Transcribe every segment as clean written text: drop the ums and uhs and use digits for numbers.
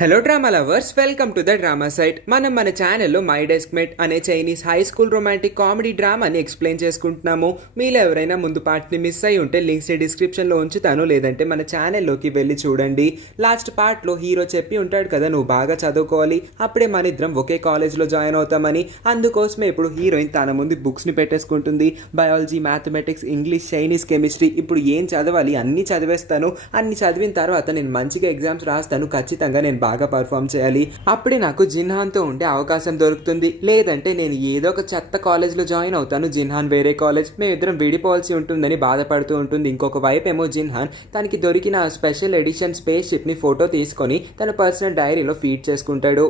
Hello drama lovers, welcome to the drama site. మనం మన ఛానల్లో మై డెస్క్ మేట్ అనే Chinese high school romantic comedy డ్రామాని explain చేసుకుంటున్నాము. మీలో ఎవరైనా ముందు పార్ట్ని మిస్ అయి ఉంటే లింక్స్ డిస్క్రిప్షన్లో ఉంచుతాను, లేదంటే మన ఛానల్లోకి వెళ్ళి చూడండి. లాస్ట్ పార్ట్లో హీరో చెప్పి ఉంటాడు కదా, నువ్వు బాగా చదువుకోవాలి, అప్పుడే మన ఇద్దరం ఒకే కాలేజ్లో జాయిన్ అవుతామని. అందుకోసమే ఇప్పుడు హీరోయిన్ తన ముందు బుక్స్ని పెట్టేసుకుంటుంది. Biology, mathematics, English, Chinese, chemistry, ఇప్పుడు ఏం చదవాలి అన్నీ చదివేస్తాను. అన్ని చదివిన తర్వాత నేను మంచిగా ఎగ్జామ్స్ రాస్తాను, ఖచ్చితంగా నేను బాగా పర్ఫామ్ చేయాలి, అప్పుడే నాకు జిన్హాన్తో ఉండే అవకాశం దొరుకుతుంది. లేదంటే నేను ఏదో ఒక చెత్త కాలేజ్లో జాయిన్ అవుతాను, జిన్హాన్ వేరే కాలేజ్, మేమిద్దరం విడిపోవాల్సి ఉంటుందని బాధపడుతూ ఉంటుంది. ఇంకొక వైపు ఏమో జిన్హాన్ తనకి దొరికిన స్పెషల్ ఎడిషన్ స్పేస్ షిప్ని ఫోటో తీసుకొని తన పర్సనల్ డైరీలో ఫీడ్ చేసుకుంటాడు.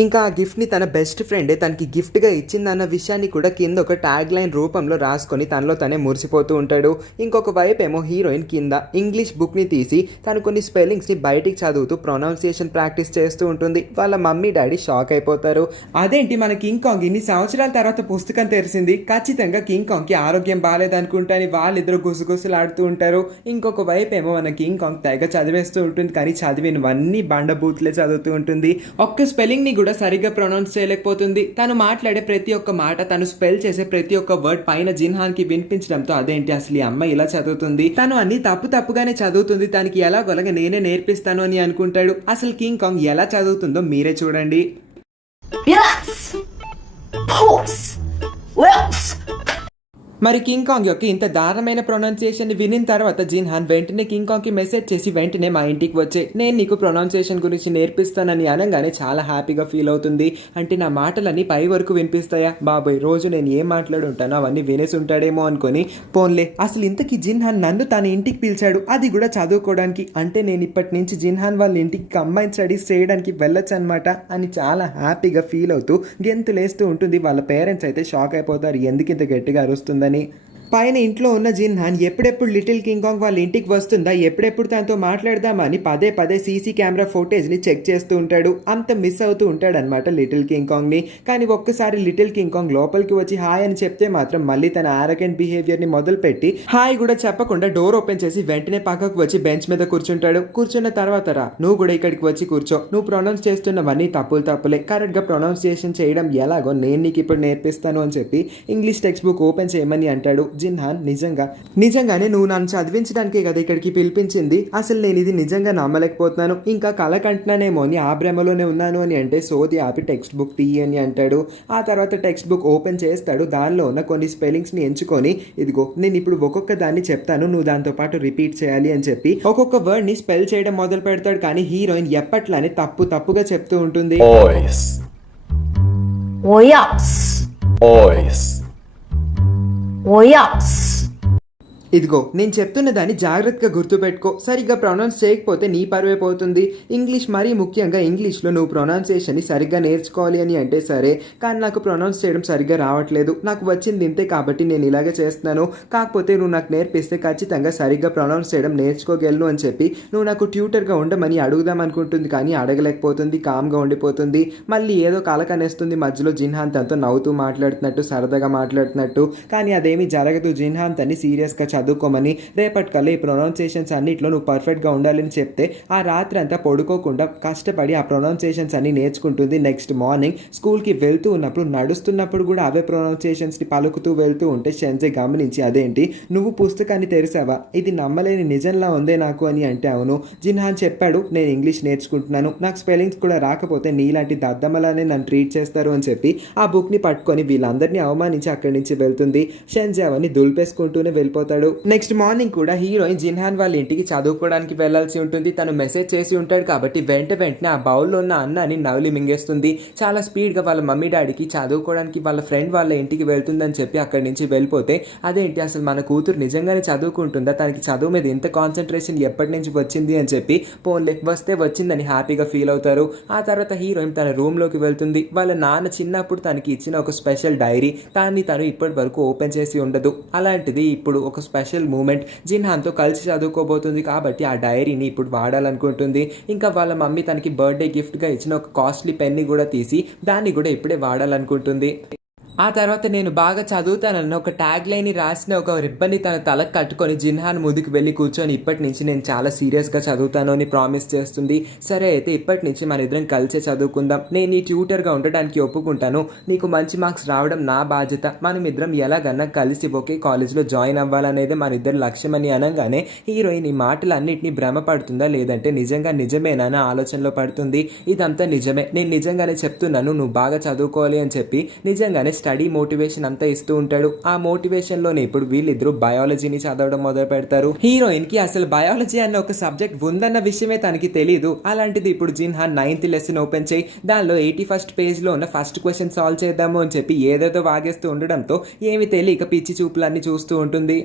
ఇంకా ఆ గిఫ్ట్ని తన బెస్ట్ ఫ్రెండే తనకి గిఫ్ట్గా ఇచ్చిందన్న విషయాన్ని కూడా కింద ఒక ట్యాగ్ లైన్ రూపంలో రాసుకొని తనలో తనే మురిసిపోతూ ఉంటాడు. ఇంకొక వైపు ఏమో హీరోయిన్ కింద ఇంగ్లీష్ బుక్ని తీసి తను కొన్ని స్పెల్లింగ్స్ని బయటికి చదువుతూ ప్రొనౌన్సియేషన్ ప్రాక్టీస్ చేస్తూ ఉంటుంది. వాళ్ళ మమ్మీ డాడీ షాక్ అయిపోతారు. అదేంటి మన కింగ్ కాంగ్ ఇన్ని సంవత్సరాల తర్వాత పుస్తకం తెరిసింది, ఖచ్చితంగా కింగ్ కాంగ్కి ఆరోగ్యం బాగాలేదనుకుంటాని వాళ్ళిద్దరూ గుసగుసలాడుతూ ఉంటారు. ఇంకొక వైపు ఏమో మన కింగ్ కాంగ్ తెగ చదివేస్తూ ఉంటుంది, కానీ చదివినవన్నీ బండబూత్లే చదువుతూ ఉంటుంది. ఒక్క స్పెల్లింగ్ని కూడా సరిగ్గా ప్రొనౌన్స్ చేయలేకపోతుంది. తను మాట్లాడే ప్రతి ఒక్క మాట, తను స్పెల్ చేసే ప్రతి ఒక్క వర్డ్ పైన జిన్హాన్ కి వినిపించడంతో అదేంటి అసలు ఈ అమ్మాయి ఇలా చదువుతుంది, తను అన్ని తప్పుగానే చదువుతుంది, తనకి ఎలాగోలాగా నేనే నేర్పిస్తాను అని అనుకుంటాడు. అసలు కింగ్ కాంగ్ ఎలా చదువుతుందో మీరే చూడండి. మరి కింగ్ కాంగ్ యొక్క ఇంత దారుణమైన ప్రొనౌన్సియేషన్ వినిన తర్వాత జిన్హాన్ వెంటనే కింగ్ కాంగ్కి మెసేజ్ చేసి వెంటనే మా ఇంటికి వచ్చే, నేను నీకు ప్రొనౌన్సియేషన్ గురించి నేర్పిస్తానని అనగానే చాలా హ్యాపీగా ఫీల్ అవుతుంది. అంటే నా మాటలన్నీ పై వరకు వినిపిస్తాయా బాబోయ్, రోజు నేను ఏం మాట్లాడుంటానో అవన్నీ వినేసి ఉంటాడేమో అనుకొని పోన్లే. అసలు ఇంతకీ జిన్హాన్ నన్ను తన ఇంటికి పిలిచాడు, అది కూడా చదువుకోవడానికి, అంటే నేను ఇప్పటి నుంచి జిన్హాన్ వాళ్ళ ఇంటికి కంబైన్ స్టడీస్ చేయడానికి వెళ్ళొచ్చు అనమాట అని చాలా హ్యాపీగా ఫీల్ అవుతూ గెంతులేస్తూ ఉంటుంది. వాళ్ళ పేరెంట్స్ అయితే షాక్ అయిపోతారు, ఎందుకు ఇంత గట్టిగా అరుస్తుందని. పైన ఇంట్లో ఉన్న జిన్హాన్ ఎప్పుడెప్పుడు లిటిల్ కింగ్ కాంగ్ వాళ్ళ ఇంటికి వస్తుందా, ఎప్పుడెప్పుడు తనతో మాట్లాడదామని పదే సీసీ కెమెరా ఫోటేజ్ని చెక్ చేస్తూ ఉంటాడు. అంత మిస్ అవుతూ ఉంటాడు అనమాట లిటిల్ కింగ్ కాంగ్ని. కానీ ఒక్కసారి లిటిల్ కింగ్ కాంగ్ లోపలికి వచ్చి హాయ్ అని చెప్తే మాత్రం మళ్ళీ తన ఆరోగెంట్ బిహేవియర్ని మొదలుపెట్టి హాయ్ కూడా చెప్పకుండా డోర్ ఓపెన్ చేసి వెంటనే పక్కకు వచ్చి బెంచ్ మీద కూర్చుంటాడు. కూర్చున్న తర్వాత రా, నువ్వు కూడా ఇక్కడికి వచ్చి కూర్చో, నువ్వు ప్రొనౌన్స్ చేస్తున్నవన్నీ తప్పులే, కరెక్ట్గా ప్రొనౌన్సియేషన్ చేయడం ఎలాగో నేను నీకు ఇప్పుడు నేర్పిస్తాను అని చెప్పి ఇంగ్లీష్ టెక్స్ట్ బుక్ ఓపెన్ చేయమని అంటాడు. జిన్హాన్ నిజంగానే నువ్వు నన్ను చదివించడానికే కదా ఇక్కడికి పిలిపించింది, అసలు నేను ఇది నిజంగా నమ్మలేకపోతున్నాను, ఇంకా కల కంటున్నానేమో అని ఆ భ్రమలోనే ఉన్నాను అని అంటే సోది ఆపి టెక్స్ట్ బుక్ తీయని అంటాడు. ఆ తర్వాత టెక్స్ట్ బుక్ ఓపెన్ చేస్తాడు. దానిలో ఉన్న కొన్ని స్పెల్లింగ్స్ని ఎంచుకొని ఇదిగో నేను ఇప్పుడు ఒక్కొక్క దాన్ని చెప్తాను, నువ్వు దాంతో పాటు రిపీట్ చేయాలి అని చెప్పి ఒక్కొక్క వర్డ్ని స్పెల్ చేయడం మొదలు పెడతాడు. కానీ హీరోయిన్ ఎప్పట్లానే తప్పుగా చెప్తూ ఉంటుంది. ఇదిగో నేను చెప్తున్న దాన్ని జాగ్రత్తగా గుర్తుపెట్టుకో, సరిగ్గా ప్రొనౌన్స్ చేయకపోతే నీ పరువే పోతుంది. ఇంగ్లీష్ మరీ ముఖ్యంగా ఇంగ్లీష్లో నువ్వు ప్రొనౌన్సియేషన్ని సరిగ్గా నేర్చుకోవాలి అని అంటే సరే, కానీ నాకు ప్రొనౌన్స్ చేయడం సరిగ్గా రావట్లేదు, నాకు వచ్చింది ఇంతే కాబట్టి నేను ఇలాగే చేస్తున్నాను, కాకపోతే నువ్వు నాకు నేర్పిస్తే ఖచ్చితంగా సరిగ్గా ప్రొనౌన్స్ చేయడం నేర్చుకోగలను అని చెప్పి నువ్వు నాకు ట్యూటర్గా ఉండమని అడుగుదాం అనుకుంటుంది. కానీ అడగలేకపోతుంది, కామ్గా ఉండిపోతుంది. మళ్ళీ ఏదో కలకనేస్తుంది మధ్యలో జిన్హాన్ తనతో నవ్వుతూ మాట్లాడుతున్నట్టు, సరదాగా మాట్లాడుతున్నట్టు. కానీ అదేమీ జరగదు. జిన్హాన్ తన్ని సీరియస్గా చదువుకోమని, రేపటికల్లా ఈ ప్రొనౌన్సియేషన్స్ అన్నిట్లో నువ్వు పర్ఫెక్ట్గా ఉండాలని చెప్తే ఆ రాత్రి అంతా పడుకోకుండా కష్టపడి ఆ ప్రొనౌన్సియేషన్స్ అన్ని నేర్చుకుంటుంది. నెక్స్ట్ మార్నింగ్ స్కూల్కి వెళ్తూ ఉన్నప్పుడు, నడుస్తున్నప్పుడు కూడా అవే ప్రొనౌన్సియేషన్స్ని పలుకుతూ వెళ్తూ ఉంటే షెన్జే గమనించి, అదేంటి నువ్వు పుస్తకాన్ని తెరిసావా, ఇది నమ్మలేని నిజంలా ఉందే నాకు అని అంటే, అవును జిన్హాన్ చెప్పాడు, నేను ఇంగ్లీష్ నేర్చుకుంటున్నాను, నాకు స్పెల్లింగ్స్ కూడా రాకపోతే నీలాంటి దద్దమ్మలానే నన్ను ట్రీట్ చేస్తారు అని చెప్పి ఆ బుక్ని పట్టుకొని వీళ్ళందరినీ అవమానించి అక్కడి నుంచి వెళ్తుంది. షెన్జే అవన్నీ దులిపేసుకుంటూనే వెళ్ళిపోతాడు. నెక్స్ట్ మార్నింగ్ కూడా హీరోయిన్ జిన్హాన్ వాళ్ళ ఇంటికి చదువుకోవడానికి వెళ్లాల్సి ఉంటుంది. తను మెసేజ్ చేసి ఉంటాడు కాబట్టి వెంటనే ఆ బౌల్లో ఉన్న అన్నాన్ని నవలి మింగేస్తుంది. చాలా స్పీడ్గా వాళ్ళ మమ్మీ డాడీకి చదువుకోవడానికి వాళ్ళ ఫ్రెండ్ వాళ్ళ ఇంటికి వెళ్తుందని చెప్పి అక్కడి నుంచి వెళ్ళిపోతే, అదేంటి అసలు మన కూతురు నిజంగానే చదువుకుంటుందా, తనకి చదువు మీద ఇంత కాన్సన్ట్రేషన్ ఎప్పటి నుంచి వచ్చింది అని చెప్పి పోన్లే వస్తే వచ్చిందని హ్యాపీగా ఫీల్ అవుతారు. ఆ తర్వాత హీరోయిన్ తన రూమ్లోకి వెళ్తుంది. వాళ్ళ నాన్న చిన్నప్పుడు తనకి ఇచ్చిన ఒక స్పెషల్ డైరీ, దాన్ని తను ఇప్పటి వరకు ఓపెన్ చేసి ఉండదు. అలాంటిది ఇప్పుడు ఒక స్పెషల్ మూమెంట్ జిన్హాన్తో కలిసి చదువుకోబోతుంది కాబట్టి ఆ డైరీని ఇప్పుడు వాడాలనుకుంటుంది. ఇంకా వాళ్ళ మమ్మీ తనకి బర్త్డే గిఫ్ట్గా ఇచ్చిన ఒక కాస్ట్లీ పెన్ని కూడా తీసి దాన్ని కూడా ఇప్పుడే వాడాలనుకుంటుంది. ఆ తర్వాత నేను బాగా చదువుతానన్న ఒక ట్యాగ్ లైన్ రాసిన ఒక రిబ్బన్ని తన తలకు కట్టుకొని జిన్హాన్ ముందుకు వెళ్ళి కూర్చొని ఇప్పటి నుంచి నేను చాలా సీరియస్గా చదువుతాను అని ప్రామిస్ చేస్తుంది. సరే అయితే ఇప్పటి నుంచి మన ఇద్దరం కలిసే చదువుకుందాం, నేను నీ ట్యూటర్గా ఉండడానికి ఒప్పుకుంటాను, నీకు మంచి మార్క్స్ రావడం నా బాధ్యత, మనం ఇద్దరం ఎలాగన్నా కలిసి ఒకే కాలేజ్లో జాయిన్ అవ్వాలనేది మన ఇద్దరు లక్ష్యం అని అనగానే హీరోయిన్ ఈ మాటలన్నింటినీ భ్రమపడుతుందా లేదంటే నిజంగా నిజమేనా అనే ఆలోచనలో పడుతుంది. ఇదంతా నిజమే, నేను నిజంగానే చెప్తున్నాను, నువ్వు బాగా చదువుకోవాలి అని చెప్పి నిజంగానే స్టడీ మోటివేషన్ అంతా ఇస్తూ ఉంటాడు. ఆ మోటివేషన్లోనే ఇప్పుడు వీళ్ళిద్దరూ బయాలజీని చదవడం మొదలు పెడతారు. హీరోయిన్కి అసలు బయాలజీ అన్న ఒక సబ్జెక్ట్ ఉందన్న విషయమే తనకి తెలియదు. అలాంటిది ఇప్పుడు జిన్హాన్ 9th లెసన్ ఓపెన్ చేయి, దానిలో 81st పేజ్లో ఉన్న ఫస్ట్ క్వశ్చన్ సాల్వ్ చేద్దాము అని చెప్పి ఏదేదో వాగేస్తూ ఉండడంతో ఏమి తెలియక పిచ్చి చూపులన్నీ చూస్తూ ఉంటుంది.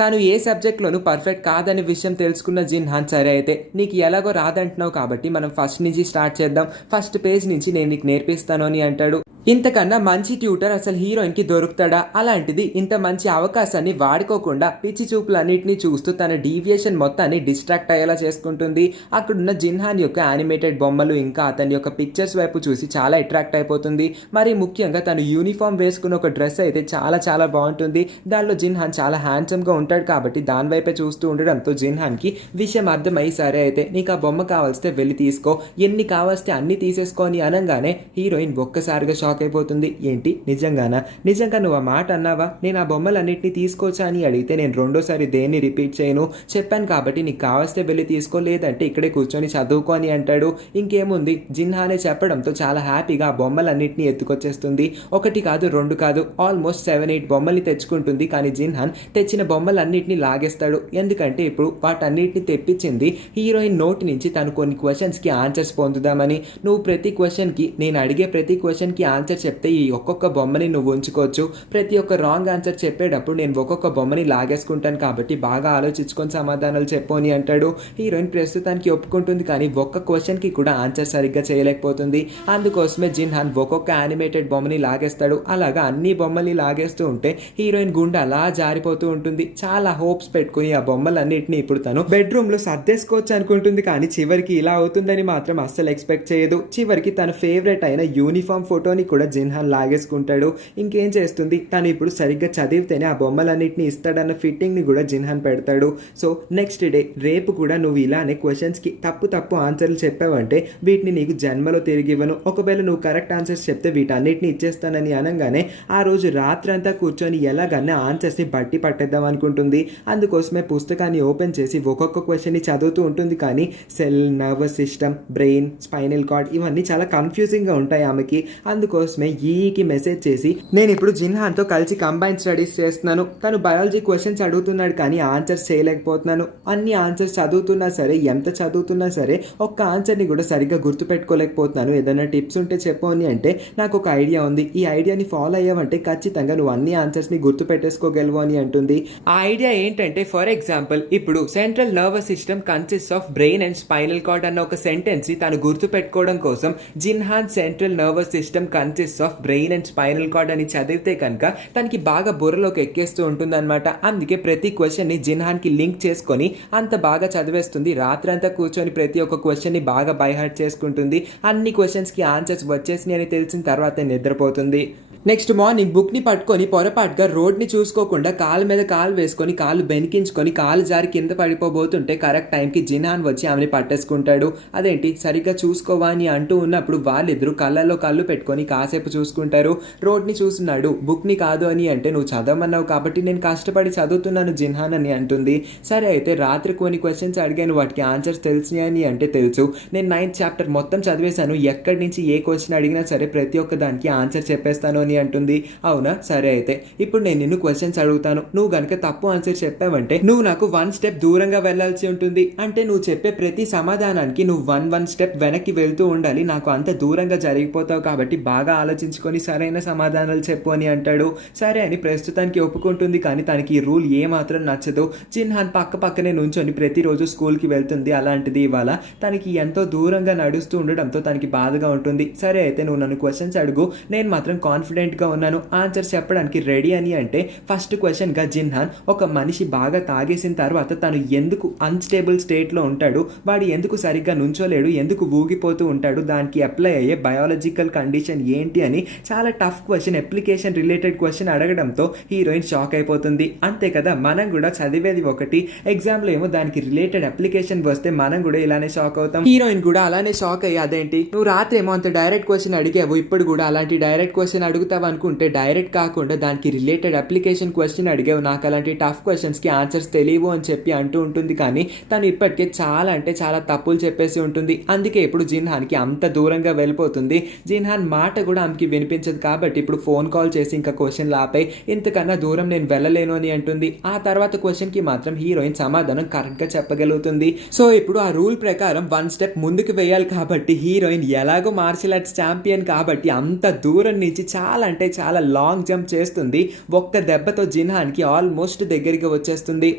తాను ఏ సబ్జెక్ట్లోనూ పర్ఫెక్ట్ కాదనే విషయం తెలుసుకున్న జిన్హాన్ సరే అయితే నీకు ఎలాగో రాదంటున్నావు కాబట్టి మనం ఫస్ట్ నుంచి స్టార్ట్ చేద్దాం, ఫస్ట్ పేజ్ నుంచి నేను నీకు నేర్పిస్తాను అని అంటాడు. ఇంతకన్నా మంచి ట్యూటర్ అసలు హీరోయిన్కి దొరుకుతాడా? అలాంటిది ఇంత మంచి అవకాశాన్ని వాడుకోకుండా పిచ్చి చూపులన్నింటినీ చూస్తూ తన డీవియేషన్ మొత్తాన్ని డిస్ట్రాక్ట్ అయ్యేలా చేసుకుంటుంది. అక్కడున్న జిన్హాన్ యొక్క యానిమేటెడ్ బొమ్మలు ఇంకా అతని యొక్క పిక్చర్స్ వైపు చూసి చాలా అట్రాక్ట్ అయిపోతుంది. మరి ముఖ్యంగా తను యూనిఫామ్ వేసుకున్న ఒక డ్రెస్ అయితే చాలా చాలా బాగుంటుంది. దానిలో జిన్హాన్ చాలా హ్యాండ్సమ్గా ఉంటాడు కాబట్టి దాని వైపే చూస్తూ ఉండడంతో జిన్హాన్కి విషయం అర్థమై సరే అయితే నీకు ఆ బొమ్మ కావాల్స్తే వెళ్ళి తీసుకో, ఎన్ని కావాల్స్తే అన్ని తీసేసుకొని అనగానే హీరోయిన్ ఒక్కసారిగా షాక్ అయిపోతుంది. ఏంటి నిజంగానా? నిజంగా నువ్వు ఆ మాట అన్నావా? నేను ఆ బొమ్మలన్నింటినీ తీసుకోవచ్చా అని అడిగితే నేను రెండోసారి దేన్ని రిపీట్ చేయను, చెప్పాను కాబట్టి నీకు కావాల్స్తే వెళ్ళి తీసుకో, లేదంటే ఇక్కడే కూర్చొని చదువుకో అని అంటాడు. ఇంకేముంది, జిన్హానే చెప్పడంతో చాలా హ్యాపీగా ఆ బొమ్మలన్నింటినీ ఎత్తుకొచ్చేస్తుంది. ఒకటి కాదు రెండు కాదు ఆల్మోస్ట్ 7-8 బొమ్మల్ని తెచ్చుకుంటుంది. కానీ జిన్హాన్ తెచ్చిన బొమ్మలన్నింటినీ లాగేస్తాడు. ఎందుకంటే ఇప్పుడు వాటన్నిటిని తెప్పించింది హీరోయిన్ నోటి నుంచి తను కొన్ని క్వశ్చన్స్కి ఆన్సర్స్ పొందుదామని. నువ్వు ప్రతి క్వశ్చన్కి, నేను అడిగే ప్రతి క్వశ్చన్కి ఆన్సర్ చెప్తే ఈ ఒక్కొక్క బొమ్మని నువ్వు ఉంచుకోవచ్చు, ప్రతి ఒక్క రాంగ్ ఆన్సర్ చెప్పేటప్పుడు నేను ఒక్కొక్క బొమ్మని లాగేసుకుంటాను కాబట్టి బాగా ఆలోచించుకొని సమాధానాలు చెప్పు అని అంటాడు. హీరోయిన్ ప్రస్తుతానికి ఒప్పుకుంటుంది కానీ ఒక్క క్వశ్చన్కి కూడా ఆన్సర్ సరిగ్గా చేయలేకపోతుంది. అందుకోసమే జిన్హాన్ ఒక్కొక్క యానిమేటెడ్ బొమ్మని లాగేస్తాడు. అలాగా అన్ని బొమ్మల్ని లాగేస్తూ ఉంటే హీరోయిన్ గుండె అలా జారిపోతూ ఉంటుంది. చాలా హోప్స్ పెట్టుకుని ఆ బొమ్మలన్నింటినీ ఇప్పుడు తను బెడ్రూమ్లో సర్దేసుకోవచ్చు అనుకుంటుంది. కానీ చివరికి ఇలా అవుతుందని మాత్రం అస్సలు ఎక్స్పెక్ట్ చేయదు. చివరికి తన ఫేవరెట్ అయిన యూనిఫామ్ ఫోటోని కూడా జిన్హాన్ లాగేసుకుంటాడు. ఇంకేం చేస్తుంది, తను ఇప్పుడు సరిగ్గా చదివితేనే ఆ బొమ్మలన్నింటినీ ఇస్తాడన్న ఫిట్టింగ్ని కూడా జిన్హాన్ పెడతాడు. సో నెక్స్ట్ డే రేపు కూడా నువ్వు ఇలానే క్వశ్చన్స్కి తప్పు ఆన్సర్లు చెప్పావంటే వీటిని నీకు జన్మలో తిరిగి ఇవ్వను, ఒకవేళ నువ్వు కరెక్ట్ ఆన్సర్స్ చెప్తే వీటన్నిటిని ఇచ్చేస్తానని అనగానే ఆ రోజు రాత్రంతా కూర్చొని ఎలాగన్నా ఆన్సర్స్ని బట్టి పట్టేద్దాం అనుకుంటుంది. అందుకోసమే పుస్తకాన్ని ఓపెన్ చేసి ఒక్కొక్క క్వశ్చన్ని చదువుతూ ఉంటుంది. కానీ cell, nervous system, brain, spinal cord ఇవన్నీ చాలా కన్ఫ్యూజింగ్గా ఉంటాయి ఆమెకి. అందుకోసమే ఈకి మెసేజ్ చేసి నేను ఇప్పుడు జిన్హాన్తో కలిసి కంబైన్ స్టడీస్ చేస్తున్నాను, తను బయాలజీ క్వశ్చన్స్ అడుగుతున్నాడు కానీ ఆన్సర్స్ చేయలేకపోతున్నాను, అన్ని ఆన్సర్స్ చదువుతున్నా సరే ఎంత చదువుతున్నా సరే ఒక్క ఆన్సర్ని కూడా సరిగ్గా గుర్తుపెట్టుకోలేకపోతున్నాను, ఏదైనా టిప్స్ ఉంటే చెప్పు అని అంటే నాకు ఒక ఐడియా ఉంది, ఈ ఐడియాని ఫాలో అయ్యావంటే ఖచ్చితంగా నువ్వు అన్ని ఆన్సర్స్ని గుర్తుపెట్టేసుకోగలవు అని అంటుంది. ఆ ఐడియా ఏంటంటే ఫర్ ఎగ్జాంపుల్ ఇప్పుడు central nervous system consist of brain and spinal cord అన్న ఒక సెంటెన్స్ని తను గుర్తుపెట్టుకోవడం కోసం Jinhan central nervous system consist of brain and spinal cord అని చదివితే కనుక తనకి బాగా బుర్రలోకి ఎక్కేస్తూ ఉంటుందన్నమాట. అందుకే ప్రతి క్వశ్చన్ని జిన్హాన్కి లింక్ చేసుకొని అంత బాగా చదివేస్తుంది. రాత్రంతా కూర్చొని ప్రతి ఒక్క క్వశ్చన్ని బాగా బైహార్ట్ చేసుకుంటుంది. అన్ని క్వశ్చన్స్కి ఆన్సర్స్ వచ్చేసినాయి అని తెలిసిన తర్వాత నిద్రపోతుంది. నెక్స్ట్ మార్నింగ్ బుక్ని పట్టుకొని పొరపాటుగా రోడ్ని చూసుకోకుండా కాలు మీద కాలు వేసుకొని కాలు బెనికించుకొని కాలు జారి కింద పడిపోబోతుంటే కరెక్ట్ టైంకి జిన్హాన్ వచ్చి ఆమెని పట్టేసుకుంటాడు. అదేంటి సరిగ్గా చూసుకోవా అని అంటూ ఉన్నప్పుడు వాళ్ళిద్దరూ కళ్ళల్లో కళ్ళు పెట్టుకొని కాసేపు చూసుకుంటారు. రోడ్ని చూస్తున్నాడు, బుక్ని కాదు అని అంటే నువ్వు చదవమన్నావు కాబట్టి నేను కష్టపడి చదువుతున్నాను జిన్హాన్ అని అంటుంది. సరే అయితే రాత్రి కొన్ని క్వశ్చన్స్ అడిగాను, వాటికి ఆన్సర్స్ తెలిసినాయి అని అంటే తెలుసు, నేను 9th చాప్టర్ మొత్తం చదివేశాను, ఎక్కడి నుంచి ఏ క్వశ్చన్ అడిగినా సరే ప్రతి ఒక్క దానికి ఆన్సర్ చెప్పేస్తాను అని అంటుంది. అవునా సరే అయితే ఇప్పుడు నేను నిన్ను క్వశ్చన్స్ అడుగుతాను, నువ్వు గనుక తప్పు ఆన్సర్ చెప్పావంటే నువ్వు నాకు 1 స్టెప్ దూరంగా వెళ్లాల్సి ఉంటుంది, అంటే నువ్వు చెప్పే ప్రతి సమాధానానికి నువ్వు 1 స్టెప్ వెనక్కి వెళ్తూ ఉండాలి, నాకు అంత దూరంగా జరిగిపోతావు కాబట్టి బాగా ఆలోచించుకొని సరైన సమాధానాలు చెప్పు అని అంటాడు. సరే అని ప్రస్తుతానికి ఒప్పుకుంటుంది. కానీ తనకి ఈ రూల్ ఏమాత్రం నచ్చదు. జిన్హాన్ పక్కనే నుంచొని ప్రతిరోజు స్కూల్కి వెళ్తుంది. అలాంటిది ఇవాళ తనకి ఎంతో దూరంగా నడుస్తూ ఉండడంతో తనకి బాధగా ఉంటుంది. సరే అయితే నువ్వు నన్ను క్వశ్చన్స్ అడుగు, నేను మాత్రం కాన్ఫిడెంట్ కాన్ఫిడెంట్గా ఉన్నాను, ఆన్సర్ చెప్పడానికి రెడీ అని అంటే ఫస్ట్ క్వశ్చన్గా జిన్హాన్, ఒక మనిషి బాగా తాగేసిన తర్వాత తను ఎందుకు అన్స్టేబుల్ స్టేట్లో ఉంటాడు, వాడు ఎందుకు సరిగ్గా నుంచోలేడు, ఎందుకు ఊగిపోతూ ఉంటాడు, దానికి అప్లై అయ్యే బయాలజికల్ కండిషన్ ఏంటి అని చాలా tough question, application related question అడగడంతో హీరోయిన్ షాక్ అయిపోతుంది. అంతే కదా, మనం కూడా చదివేది ఒకటి, ఎగ్జామ్లో ఏమో దానికి రిలేటెడ్ అప్లికేషన్ వస్తే మనం కూడా ఇలానే షాక్ అవుతాం. హీరోయిన్ కూడా అలానే షాక్ అయ్యి, అదేంటి నువ్వు రాత్రి ఏమో అంత డైరెక్ట్ క్వశ్చన్ అడిగావు, ఇప్పుడు కూడా అలాంటి డైరెక్ట్ క్వశ్చన్ అడుగుతావు అనుకుంటే డైరెక్ట్ కాకుండా దానికి రిలేటెడ్ అప్లికేషన్ క్వశ్చన్ అడిగావు, నాకు అలాంటి టఫ్ క్వశ్చన్స్కి ఆన్సర్స్ తెలియవు అని చెప్పి అంటూ ఉంటుంది. కానీ తను ఇప్పటికే చాలా అంటే చాలా తప్పులు చెప్పేసి ఉంటుంది. అందుకే ఇప్పుడు జిన్హాన్కి అంత దూరంగా వెళ్ళిపోతుంది. జిన్హాన్ మాట కూడా ఆమెకి వినిపించదు కాబట్టి ఇప్పుడు ఫోన్ కాల్ చేసి ఇంకా క్వశ్చన్లు ఆపై, ఇంతకన్నా దూరం నేను వెళ్ళలేను అని అంటుంది. ఆ తర్వాత క్వశ్చన్కి మాత్రం హీరోయిన్ సమాధానం కరెక్ట్గా చెప్పగలుగుతుంది. సో ఇప్పుడు ఆ రూల్ ప్రకారం 1 స్టెప్ ముందుకు వేయాలి కాబట్టి హీరోయిన్ ఎలాగో మార్షల్ ఆర్ట్స్ ఛాంపియన్ కాబట్టి అంత దూరం నుంచి చాలా అంటే చాలా లాంగ్ జంప్ చేస్తుంది. ఒక్క దెబ్బతో జిన్హాన్కి ఆల్మోస్ట్ దగ్గరికి వచ్చేస్తుంది.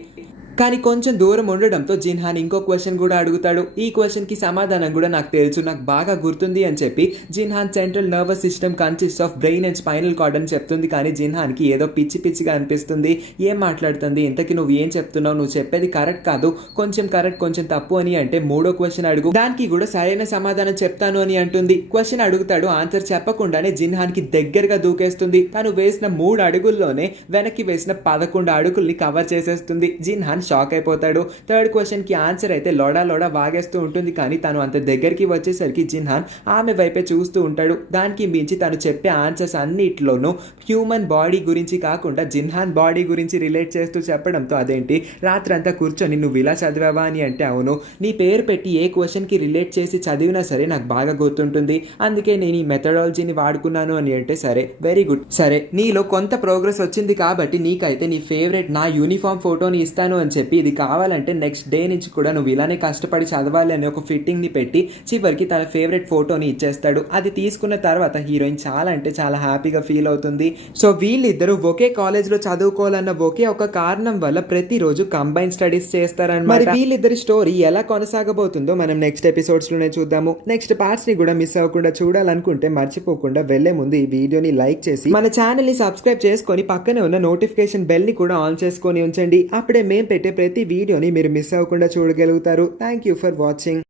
కానీ కొంచెం దూరం ఉండడంతో జిన్హాన్ ఇంకో క్వశ్చన్ కూడా అడుగుతాడు. ఈ క్వశ్చన్కి సమాధానం కూడా నాకు తెలుసు, నాకు బాగా గుర్తుంది అని చెప్పి Jinhan central nervous system consist of brain and spinal cord అని చెప్తుంది. కానీ జిన్హాన్కి ఏదో పిచ్చి పిచ్చిగా అనిపిస్తుంది. ఏం మాట్లాడుతుంది, ఇంతకీ నువ్వు ఏం చెప్తున్నావు, నువ్వు చెప్పేది కరెక్ట్ కాదు, కొంచెం కరెక్ట్ కొంచెం తప్పు అని అంటే మూడో క్వశ్చన్ అడుగు, దానికి కూడా సరైన సమాధానం చెప్తాను అని అంటుంది. క్వశ్చన్ అడుగుతాడు, ఆన్సర్ చెప్పకుండానే జిన్హాన్కి దగ్గరగా దూకేస్తుంది. తను వేసిన 3 అడుగుల్లోనే వెనక్కి వేసిన 11 అడుగుల్ని కవర్ చేసేస్తుంది. జిన్హాన్ షాక్ అయిపోతాడు. థర్డ్ క్వశ్చన్కి ఆన్సర్ అయితే లోడా లోడా వాగేస్తూ ఉంటుంది. కానీ తను అంత దగ్గరికి వచ్చేసరికి జిన్హాన్ ఆమె వైపే చూస్తూ ఉంటాడు. దానికి మించి తను చెప్పే ఆన్సర్స్ అన్నిట్లోనూ హ్యూమన్ బాడీ గురించి కాకుండా జిన్హాన్ బాడీ గురించి రిలేట్ చేస్తూ చెప్పడంతో, అదేంటి రాత్రంతా కూర్చొని నువ్వు ఇలా చదివావా అని అంటే, అవును, నీ పేరు పెట్టి ఏ క్వశ్చన్కి రిలేట్ చేసి చదివినా సరే నాకు బాగా గుర్తుంటుంది, అందుకే నేను ఈ మెథడాలజీని వాడుకున్నాను అని అంటే, సరే వెరీ గుడ్, సరే నీలో కొంత ప్రోగ్రెస్ వచ్చింది కాబట్టి నీకైతే నీ ఫేవరెట్ నా యూనిఫామ్ ఫోటోని ఇస్తాను అని చెప్పి, ఇది కావాలంటే నెక్స్ట్ డే నుంచి కూడా నువ్వు ఇలానే కష్టపడి చదవాలి అని ఒక ఫిట్టింగ్ని పెట్టి చివరికి తన ఫేవరెట్ ఫోటోని ఇచ్చేస్తాడు. అది తీసుకున్న తర్వాత హీరోయిన్ చాలా అంటే చాలా హ్యాపీగా ఫీల్ అవుతుంది. సో వీళ్ళిద్దరూ ఒకే కాలేజ్లో చదువుకోవాలన్న ఒకే ఒక కారణం వల్ల ప్రతిరోజు కంబైన్ స్టడీస్ చేస్తారన్నమాట. మరి వీళ్ళిద్దరి స్టోరీ ఎలా కొనసాగబోతుందో మనం నెక్స్ట్ ఎపిసోడ్స్లోనే చూద్దాము. నెక్స్ట్ పార్ట్స్ని కూడా మిస్ అవ్వకుండా చూడాలనుకుంటే మర్చిపోకుండా వెళ్లే ముందు ఈ వీడియోని లైక్ చేసి మన ఛానల్ని సబ్స్క్రైబ్ చేసుకొని పక్కనే ఉన్న నోటిఫికేషన్ బెల్ని కూడా ఆన్ చేసుకొని ఉంచండి. అప్పుడే మేము పెట్టే ప్రతి వీడియోని మీరు మిస్ అవ్వకుండా చూడగలుగుతారు. Thank you for watching.